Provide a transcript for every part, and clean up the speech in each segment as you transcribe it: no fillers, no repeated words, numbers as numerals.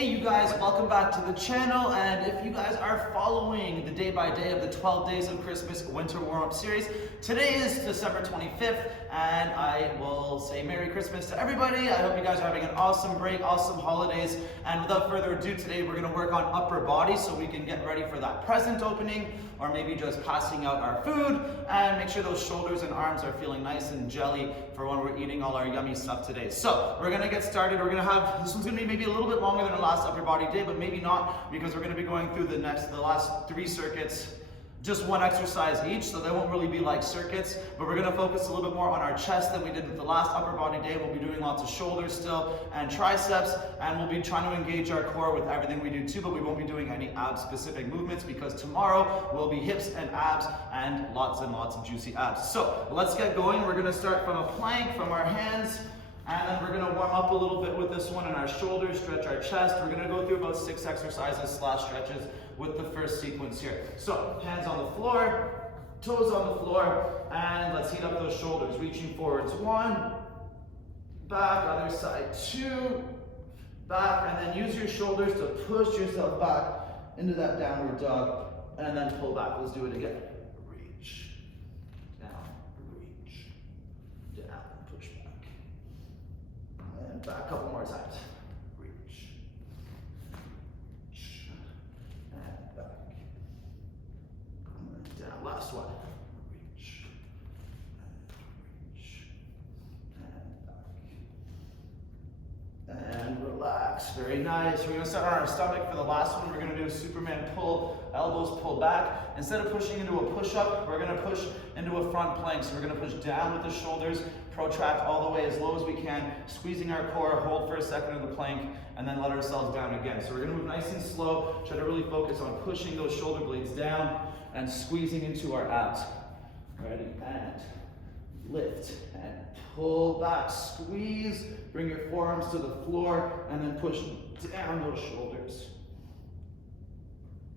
Hey you guys, welcome back to the channel, and if you guys are following the day by day of the 12 Days of Christmas Winter Warm-Up Series, today is December 25th, and I will say Merry Christmas to everybody. I hope you guys are having an awesome break, awesome holidays, and without further ado, today we're going to work on upper body so we can get ready for that present opening, or maybe just passing out our food, and make sure those shoulders and arms are feeling nice and jelly for when we're eating all our yummy stuff today. So, we're going to get started. We're going to have, this one's going to be maybe a little bit longer than the last upper body day, but maybe not, because we're going to be going through the last 3 circuits, just one exercise each, so they won't really be like circuits, but we're going to focus a little bit more on our chest than we did with the last upper body day. We'll be doing lots of shoulders still and triceps, and we'll be trying to engage our core with everything we do too, but we won't be doing any abs specific movements because tomorrow will be hips and abs and lots of juicy abs. So let's get going. We're going to start from a plank, from our hands, and then we're going to warm up a little bit with this one in our shoulders, stretch our chest. We're going to go through about 6 exercises / stretches with the first sequence here. So, hands on the floor, toes on the floor, and let's heat up those shoulders. Reaching forwards, 1, back, other side, 2, back, and then use your shoulders to push yourself back into that downward dog, and then pull back. Let's do it again. Reach, down, reach, down, push back. And back a couple more times. Reach, and back. And down. Last one. Reach, and back. And relax. Very nice. We're going to start on our stomach for the last one. We're going to do a Superman pull, elbows pull back. Instead of pushing into a push-up, we're going to push into a front plank. So we're going to push down with the shoulders, protract all the way as low as we can, squeezing our core, hold for a second in the plank, and then let ourselves down again. So we're going to move nice and slow, try to really focus on pushing those shoulder blades down and squeezing into our abs. Ready, and lift, and pull back, squeeze, bring your forearms to the floor, and then push down those shoulders.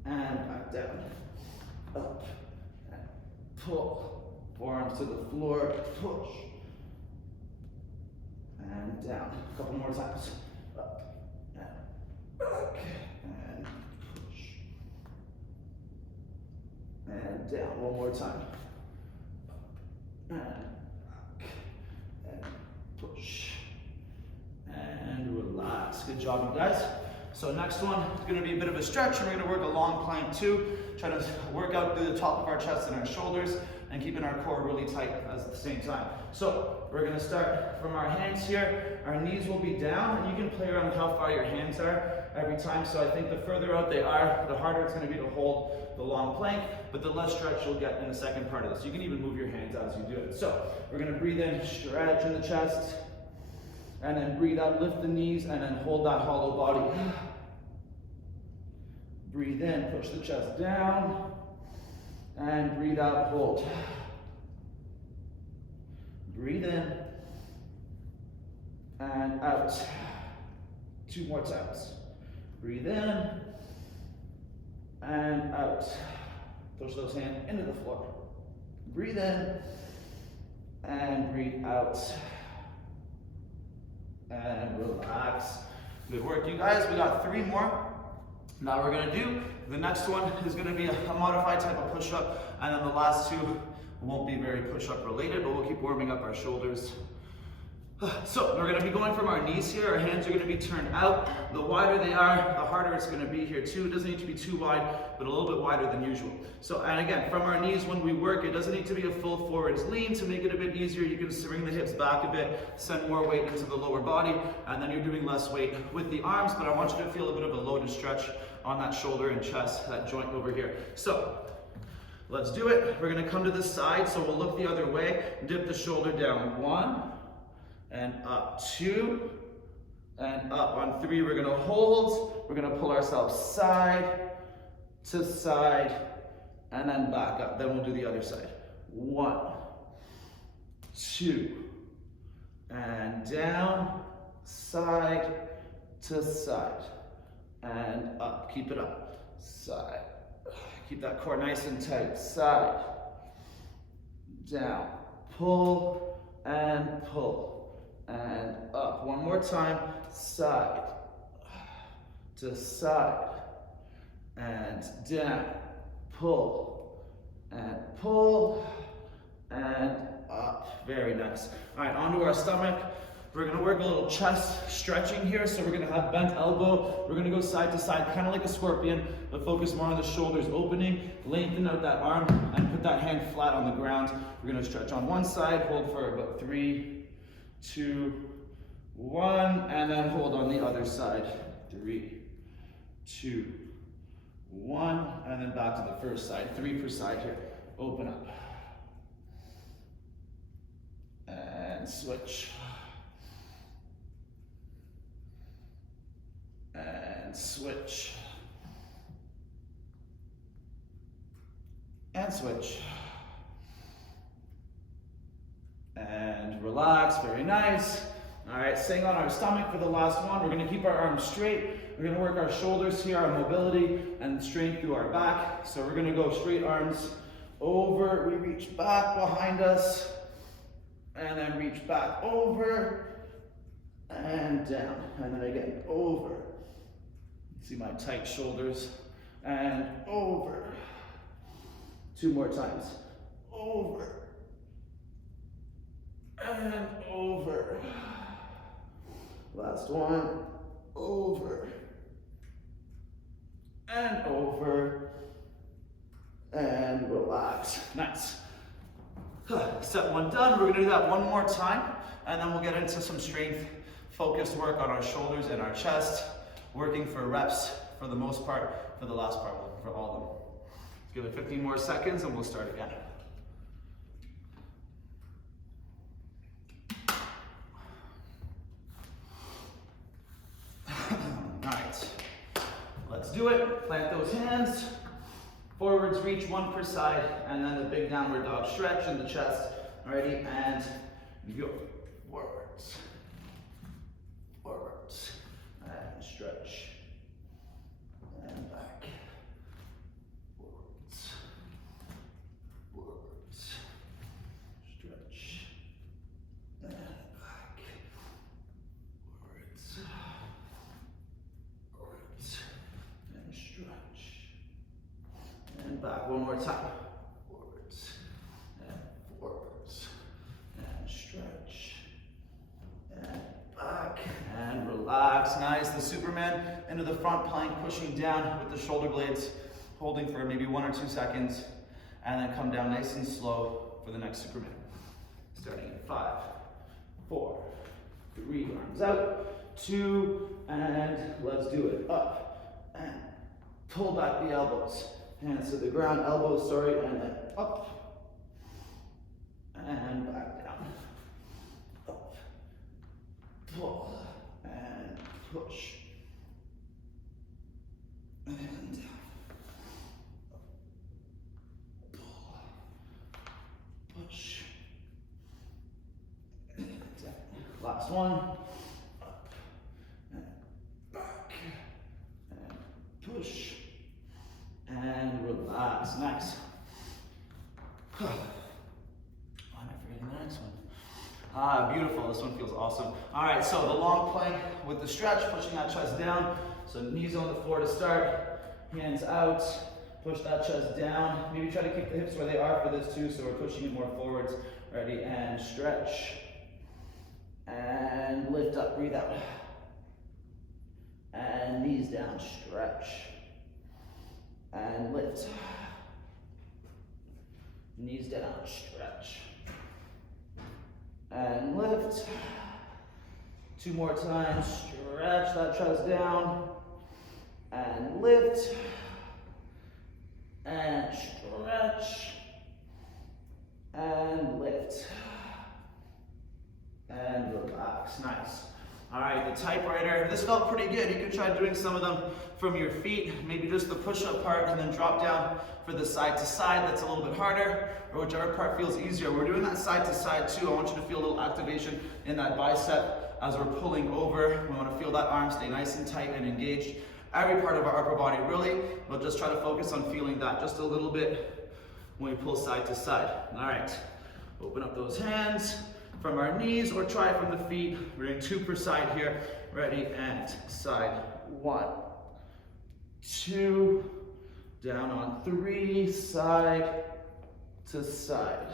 And back down, up, and pull, forearms to the floor, push, and down. A couple more times. Up and back and push. And down. One more time. Up and back and push. And relax. Good job, you guys. So next one is going to be a bit of a stretch. We're going to work a long plank too. Try to work out through the top of our chest and our shoulders, and keeping our core really tight at the same time. So we're going to start from our hands here. Our knees will be down, and you can play around with how far your hands are every time. So I think the further out they are, the harder it's going to be to hold the long plank, but the less stretch you'll get in the second part of this. You can even move your hands as you do it. So we're going to breathe in, stretch in the chest, and then breathe out, lift the knees, and then hold that hollow body. Breathe in, push the chest down, and breathe out, hold. Breathe in, and out. 2 more times. Breathe in, and out. Push those hands into the floor. Breathe in, and breathe out. And relax. Good work, you guys. We got 3 more. Now we're going to do, the next one is going to be a modified type of push-up, and then the last 2 won't be very push-up related, but we'll keep warming up our shoulders. So we're going to be going from our knees here. Our hands are going to be turned out. The wider they are, the harder it's going to be here too. It doesn't need to be too wide, but a little bit wider than usual. So, and again, from our knees when we work, it doesn't need to be a full forwards lean. To make it a bit easier, you can bring the hips back a bit, send more weight into the lower body, and then you're doing less weight with the arms, but I want you to feel a bit of a loaded stretch on that shoulder and chest, that joint over here. So, let's do it. We're going to come to the side, so we'll look the other way, dip the shoulder down. 1, and up, 2, and up. On 3, we're going to hold. We're going to pull ourselves side to side, and then back up. Then we'll do the other side. 1, 2, and down, side to side, and up. Keep it up. Side. Keep that core nice and tight. Side, down, pull, and pull. And up. One more time. Side, to side, and down, pull, and pull, and up. Very nice. All right, onto our stomach. We're gonna work a little chest stretching here. So we're gonna have bent elbow. We're gonna go side to side, kind of like a scorpion, but focus more on the shoulders opening. Lengthen out that arm and put that hand flat on the ground. We're gonna stretch on one side, hold for about 3, 2, 1, and then hold on the other side. 3, 2, 1, and then back to the first side. 3 per side here. Open up. And switch. And switch. And switch. And relax, very nice. All right, staying on our stomach for the last one. We're gonna keep our arms straight. We're gonna work our shoulders here, our mobility, and strength through our back. So we're gonna go straight arms over. We reach back behind us, and then reach back over, and down, and then again, over. See my tight shoulders, and over. 2 more times. Over. And over. Last one. Over. And over. And relax. Nice. Set 1 done. We're going to do that 1 more time, and then we'll get into some strength focused work on our shoulders and our chest, working for reps for the most part, for the last part, for all of them. Let's give it 15 more seconds and we'll start again. All right, let's do it. Plant those hands. Forwards reach 1 per side, and then the big downward dog stretch in the chest. Alrighty, and go forwards, forwards, and stretch, and back, forwards, forwards, stretch, and back, forwards, forwards, and stretch. And back 1 more time. Forwards and forwards and stretch and back and relax. Nice. The Superman into the front plank, pushing down with the shoulder blades, holding for maybe 1 or 2 seconds, and then come down nice and slow for the next Superman. Starting in 5, 4, 3, arms out, 2, and let's do it. Up and pull back the elbows. Hands to the ground, elbows, and then up, and back down, up, pull, and push, and down, pull, push, and down. Last one, up, and back, and push, and relax. Nice. Why am I forgetting the next one? Ah, beautiful. This one feels awesome. All right, so the long plank with the stretch, pushing that chest down. So knees on the floor to start, hands out, push that chest down. Maybe try to keep the hips where they are for this too, so we're pushing it more forwards. Ready, and stretch. And lift up, breathe out. And knees down, stretch. And lift. Knees down, stretch. And lift. 2 more times, stretch that chest down. And lift. And stretch. And lift. And relax. Nice. All right, the Typewriter. This felt pretty good. You could try doing some of them from your feet, maybe just the push-up part, and then drop down for the side to side. That's a little bit harder, or whichever part feels easier. We're doing that side to side too. I want you to feel a little activation in that bicep as we're pulling over. We want to feel that arm stay nice and tight and engaged. Every part of our upper body, really. We'll just try to focus on feeling that just a little bit when we pull side to side. All right, open up those hands from our knees, or try from the feet. We're doing 2 per side here. Ready, and side 1, 2, down on 3, side to side,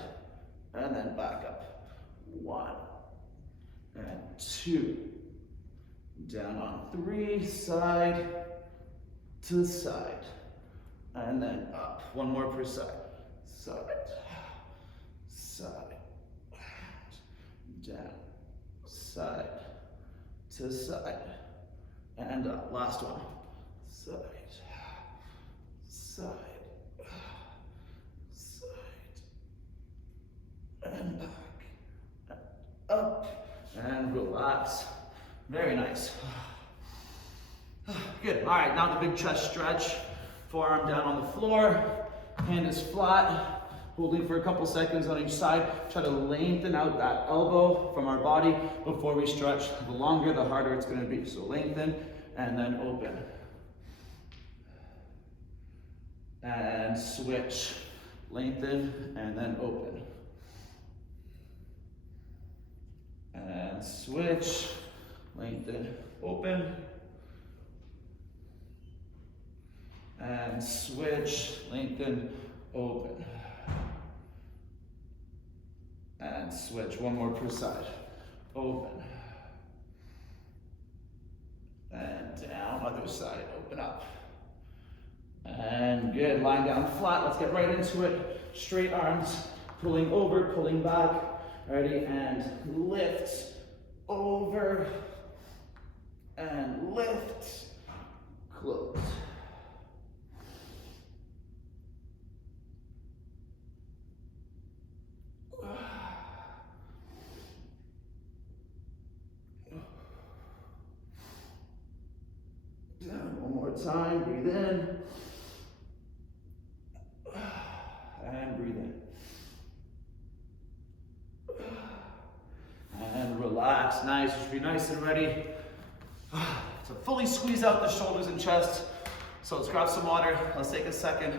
and then back up. 1 and 2, down on 3, side to side, and then up. One more per side. Side, side, down, side to side, and up. Last one. Side, side, side, and back, up, and relax. Very nice. Good. All right, now the big chest stretch. Forearm down on the floor, hand is flat, holding for a couple seconds on each side. Try to lengthen out that elbow from our body before we stretch. The longer, the harder it's going to be. So lengthen and then open. And switch. Lengthen and then open. And switch. Lengthen, open. And switch, lengthen, open. And switch, one more per side. Open. And down, other side, open up. And good, lying down flat, let's get right into it. Straight arms, pulling over, pulling back. Ready, and lift, over, and lift, close. Down, one more time, breathe in, and breathe in. And relax, nice, just be nice and ready to fully squeeze out the shoulders and chest. So let's grab some water, let's take a second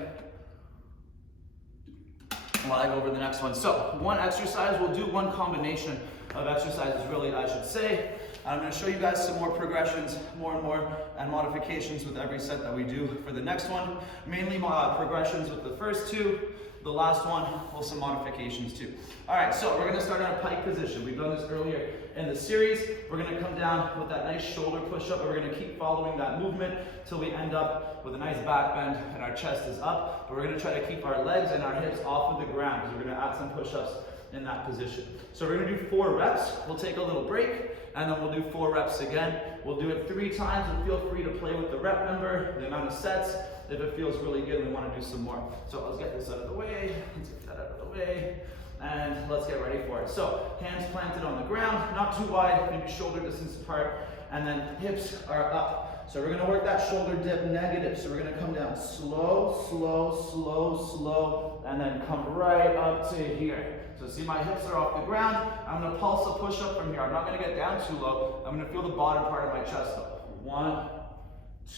while I go over the next one. So one exercise, we'll do one combination of exercises really, I should say. I'm going to show you guys some more progressions, more and more, and modifications with every set that we do for the next one. Mainly progressions with the first two. The last one, well, some modifications too. All right, so we're gonna start in a pike position. We've done this earlier in the series. We're gonna come down with that nice shoulder push-up, and we're gonna keep following that movement till we end up with a nice back bend and our chest is up. But we're gonna try to keep our legs and our hips off of the ground because we're gonna add some push-ups in that position. So we're gonna do 4 reps. We'll take a little break, and then we'll do 4 reps again. We'll do it 3 times, and feel free to play with the rep number, the amount of sets. If it feels really good, we want to do some more. So let's get this out of the way. Let's get that out of the way. And let's get ready for it. So hands planted on the ground, not too wide, maybe shoulder distance apart. And then hips are up. So we're going to work that shoulder dip negative. So we're going to come down slow, slow, slow, slow, and then come right up to here. So see, my hips are off the ground. I'm going to pulse a push up from here. I'm not going to get down too low. I'm going to feel the bottom part of my chest up. 1,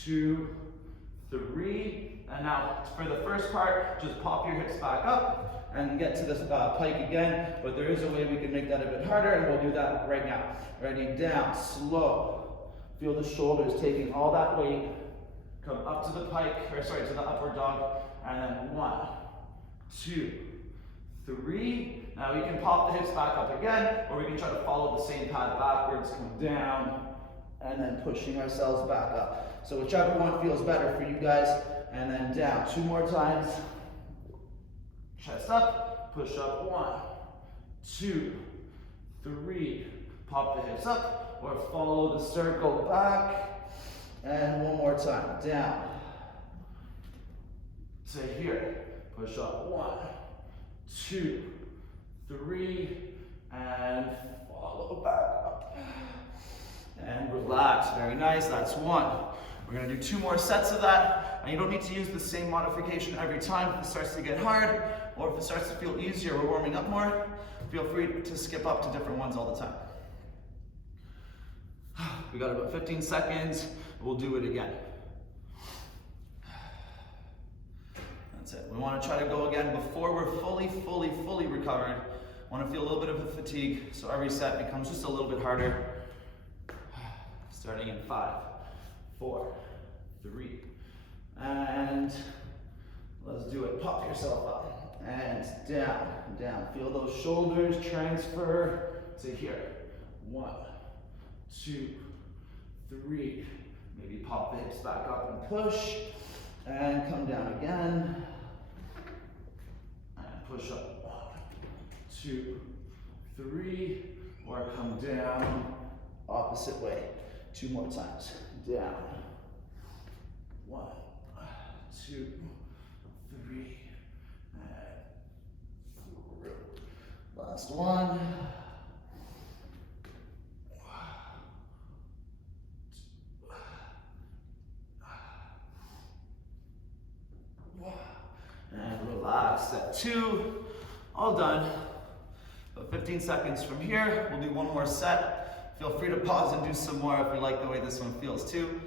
2, 3, and now for the first part, just pop your hips back up and get to this pike again, but there is a way we can make that a bit harder, and we'll do that right now. Ready, down, slow. Feel the shoulders taking all that weight. Come up to the pike, or sorry, to the upward dog, and then 1, 2, 3. Now we can pop the hips back up again, or we can try to follow the same path backwards, come down, and then pushing ourselves back up. So whichever one feels better for you guys, and then down. 2 more times. Chest up, push up. 1, 2, 3. Pop the hips up, or follow the circle back. And 1 more time. Down to here. Push up. 1, 2, 3, and follow back up. And relax. Very nice. That's 1. We're going to do 2 more sets of that, and you don't need to use the same modification every time. If it starts to get hard, or if it starts to feel easier, we're warming up more, feel free to skip up to different ones all the time. We got about 15 seconds, we'll do it again. That's it. We want to try to go again before we're fully recovered. Want to feel a little bit of a fatigue, so every set becomes just a little bit harder. Starting in 5, 4, 3, And let's do it. Pop yourself up and down, down. Feel those shoulders transfer to here. 1, 2, 3. Maybe pop the hips back up and push. And come down again. And push up. 1, 2, 3. Or come down opposite way. 2 more times. Down. 1, 2, 3. And through. Last one. And relax. That 2. All done. About 15 seconds from here. We'll do one more set. Feel free to pause and do some more if you like the way this one feels too.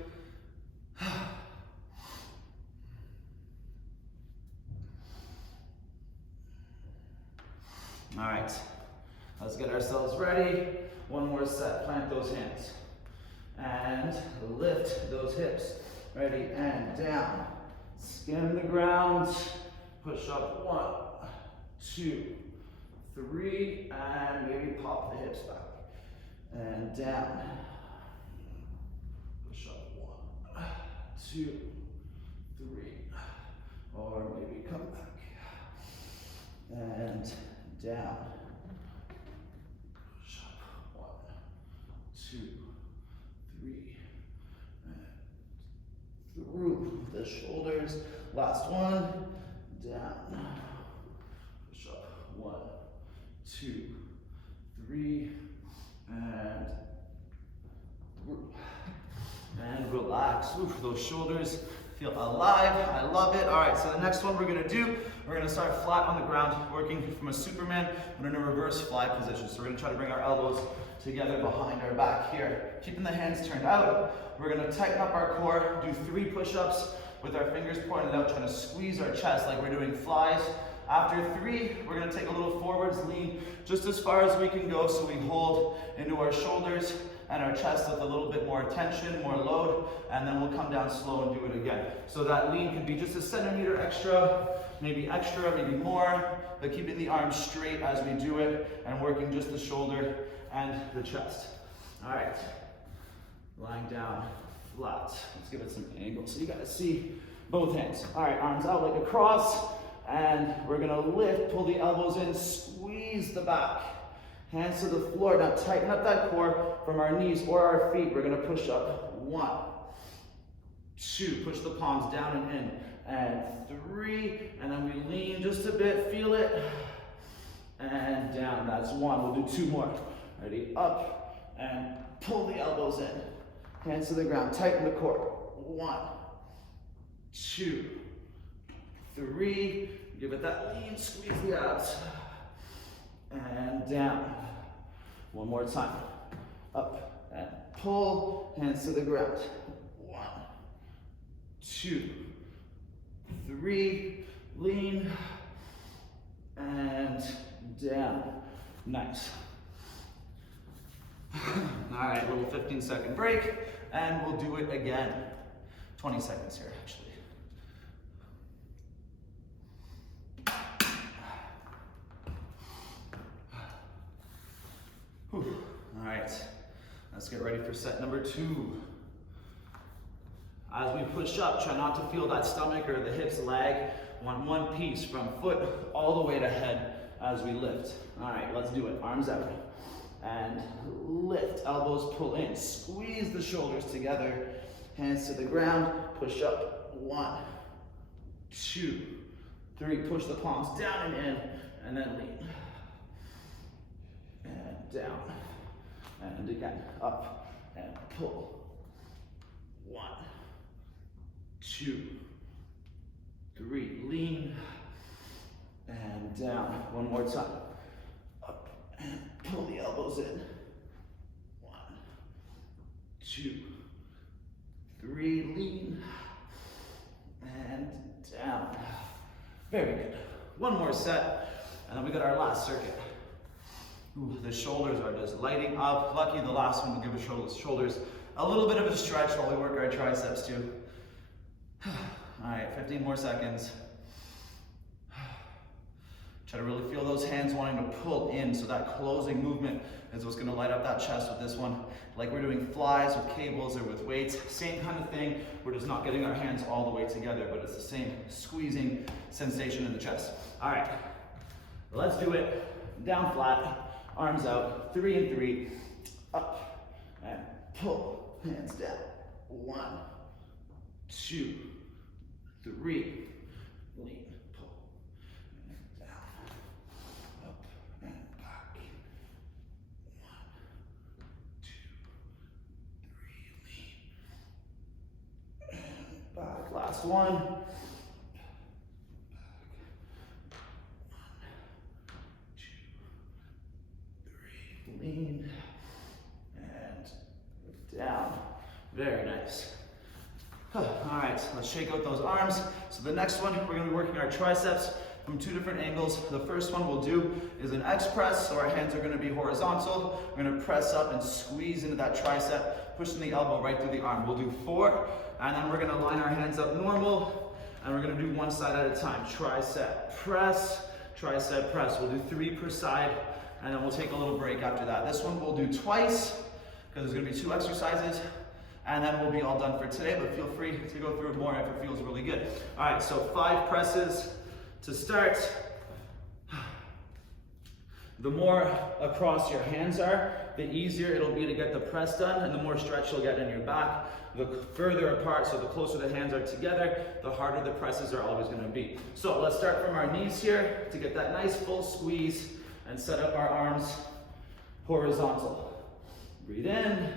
All right, let's get ourselves ready. One more set. Plant those hands and lift those hips. Ready, and down. Skim the ground. Push up. 1, 2, 3, and maybe pop the hips back. And down. Push up. 1, 2, 3. Or maybe come back. And down. Push up. 1, 2, 3. And through the shoulders. Last one. Down. Push up. 1, 2, 3. And through. And relax. Oof, those shoulders feel alive. I love it. All right, so the next one we're gonna do, we're gonna start flat on the ground, working from a Superman, but in a reverse fly position. So we're gonna try to bring our elbows together behind our back here. Keeping the hands turned out, we're gonna tighten up our core, do 3 push-ups with our fingers pointed out, trying to squeeze our chest like we're doing flies. After 3, we're gonna take a little forwards, lean just as far as we can go, so we hold into our shoulders and our chest with a little bit more tension, more load, and then we'll come down slow and do it again. So that lean can be just a centimeter extra, maybe more, but keeping the arms straight as we do it and working just the shoulder and the chest. All right, lying down flat. Let's give it some angle so you guys see both hands. All right, arms out like a cross, and we're gonna lift, pull the elbows in, squeeze the back. Hands to the floor. Now tighten up that core from our knees or our feet. We're gonna push up. 1, 2, push the palms down and in. And 3, and then we lean just a bit, feel it. And down, that's 1. We'll do 2 more. Ready, up, and pull the elbows in. Hands to the ground, tighten the core. 1, 2, 3. Give it that lean, squeeze the abs. And down. 1 more time. Up and pull, hands to the ground. 1, 2, 3. Lean and down. Nice. All right, little 15-second break, and we'll do it again. 20 seconds here, actually. All right, let's get ready for set number 2. As we push up, try not to feel that stomach or the hips lag. Want one piece from foot all the way to head as we lift. All right, let's do it. Arms out and lift. Elbows pull in. Squeeze the shoulders together. Hands to the ground. Push up. 1, 2, 3. Push the palms down and in, and then lean. And down. And again, up and pull. 1, 2, 3. Lean and down. One more time. Up and pull the elbows in. 1, 2, 3. Lean and down. Very good. One more set, and then we got our last circuit. Ooh, the shoulders are just lighting up. Lucky the last one will give the shoulders a little bit of a stretch while we work our triceps too. All right, 15 more seconds. Try to really feel those hands wanting to pull in, so that closing movement is what's going to light up that chest with this one. Like we're doing flies with cables or with weights, same kind of thing. We're just not getting our hands all the way together, but it's the same squeezing sensation in the chest. All right, let's do it. Down flat, arms out, 3 and 3, up and pull, hands down. 1, 2, 3, lean. Back, last one. Back. 1, 2, 3, lean, and down. Very nice. All right, let's shake out those arms. So the next one, we're gonna be working our triceps from 2 different angles. The first one we'll do is an X press, so our hands are gonna be horizontal. We're gonna press up and squeeze into that tricep, pushing the elbow right through the arm. We'll do 4, and then we're gonna line our hands up normal, and we're gonna do one side at a time. Tricep press, tricep press. We'll do 3 per side, and then we'll take a little break after that. This one we'll do twice, because there's gonna be 2 exercises, and then we'll be all done for today, but feel free to go through it more if it feels really good. All right, so 5 presses to start. The more across your hands are, the easier it'll be to get the press done, and the more stretch you'll get in your back. The further apart, so the closer the hands are together, the harder the presses are always gonna be. So let's start from our knees here to get that nice full squeeze and set up our arms horizontal. Breathe in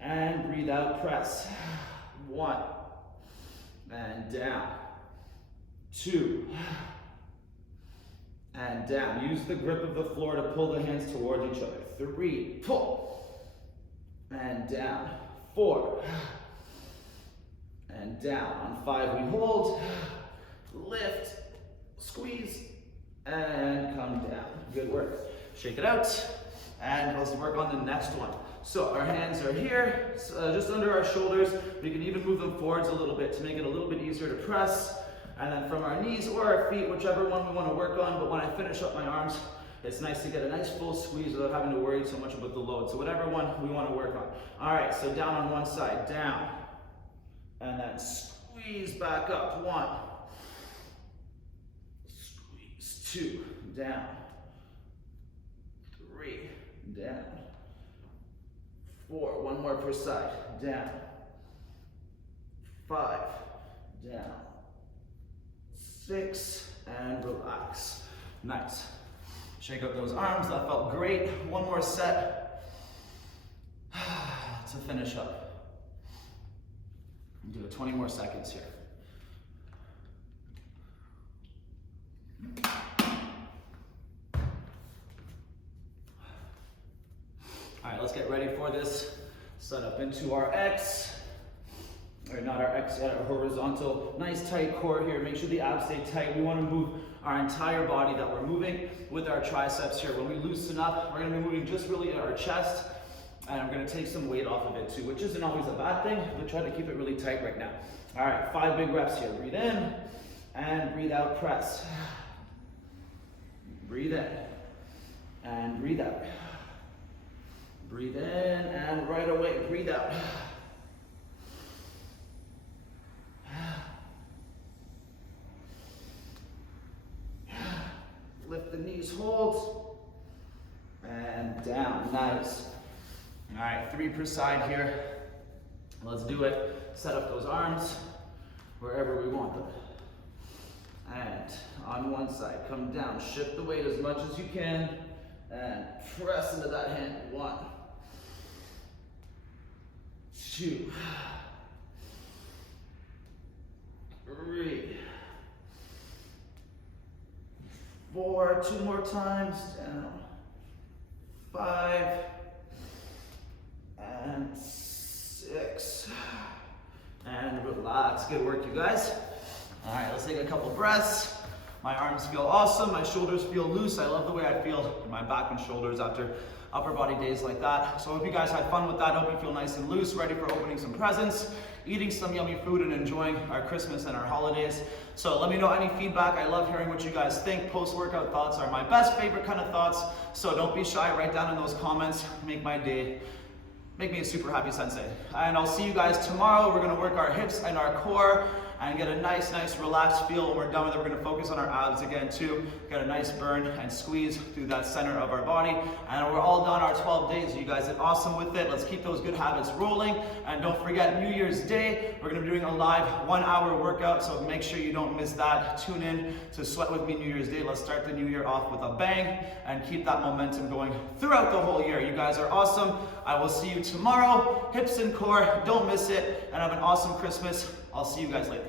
and breathe out, press. 1, and down. 2, and down. Use the grip of the floor to pull the hands towards each other. 3, pull, and down. 4, and down. On 5, we hold, lift, squeeze, and come down. Good work. Shake it out, and let's work on the next one. So our hands are here, just under our shoulders. We can even move them forwards a little bit to make it a little bit easier to press. And then from our knees or our feet, whichever one we want to work on, but when I finish up my arms, it's nice to get a nice full squeeze without having to worry so much about the load. So whatever one we want to work on. All right, so down on one side, down. And then squeeze back up, 1. Squeeze, 2, down. 3, down. 4, 1 more per side, down. 5, down. 6, and relax. Nice. Shake out those arms, that felt great. 1 more set to finish up. Do it 20 more seconds here. All right, let's get ready for this. Set up into our X. Or not our X yet, our horizontal. Nice tight core here. Make sure the abs stay tight. We want to move our entire body that we're moving with our triceps here. When we loosen up, we're going to be moving just really in our chest, and we're going to take some weight off of it too, which isn't always a bad thing, but try to keep it really tight right now. All right, 5 big reps here. Breathe in and breathe out, press. Breathe in and breathe out. Breathe in and right away, breathe out. Lift the knees, hold, and down, nice. All right, 3 per side here. Let's do it. Set up those arms wherever we want them. And on one side, come down, shift the weight as much as you can, and press into that hand. 1, 2, 3, 4, 2 more times, down. 5, and 6, and relax. Good work, you guys. All right, let's take a couple breaths. My arms feel awesome, my shoulders feel loose. I love the way I feel in my back and shoulders after upper body days like that. So I hope you guys had fun with that. I hope you feel nice and loose, ready for opening some presents, eating some yummy food, and enjoying our Christmas and our holidays. So let me know any feedback. I love hearing what you guys think. Post-workout thoughts are my best favorite kind of thoughts. So don't be shy, write down in those comments. Make my day. Make me a super happy sensei. And I'll see you guys tomorrow. We're gonna work our hips and our core and get a nice relaxed feel. When we're done with it, we're gonna focus on our abs again too. Get a nice burn and squeeze through that center of our body. And we're all done our 12 days. You guys did awesome with it. Let's keep those good habits rolling. And don't forget New Year's Day, we're gonna be doing a live 1 hour workout. So make sure you don't miss that. Tune in to Sweat With Me New Year's Day. Let's start the new year off with a bang and keep that momentum going throughout the whole year. You guys are awesome. I will see you tomorrow. Hips and core, don't miss it. And have an awesome Christmas. I'll see you guys later.